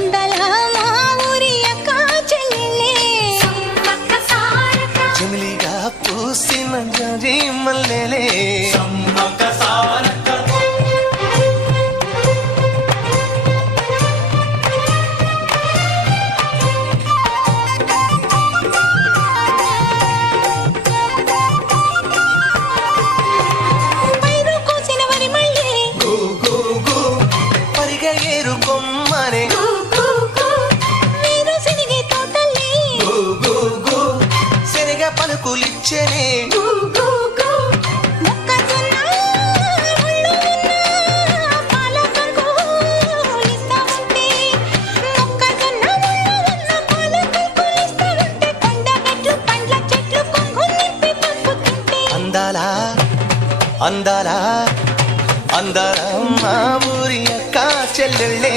అందాల మా ఊరి అక్క చెల్లెలే చెమిలిగా పూసిన జాజి మల్లెలే పైరు కోసిన వరి మళ్ళీ పరిగా ఏరు కొమ్మనే నీరు సినిగే తోటల్లి శనగ పలుకులిచ్చనే మొక్కజొన్న ఒళ్ళు ఉన్న పాల కంకులిస్తా ఉంటే మొక్కజొన్న ఒళ్ళు ఉన్న పాల కంకులిస్తా ఉంటే కొండగట్లు పండ్ల చెట్లు కొంగు నింపి పంపుతుంటే అందాలా అందాలా అందాల మా ఊరి అక్క చెల్లెళ్ళే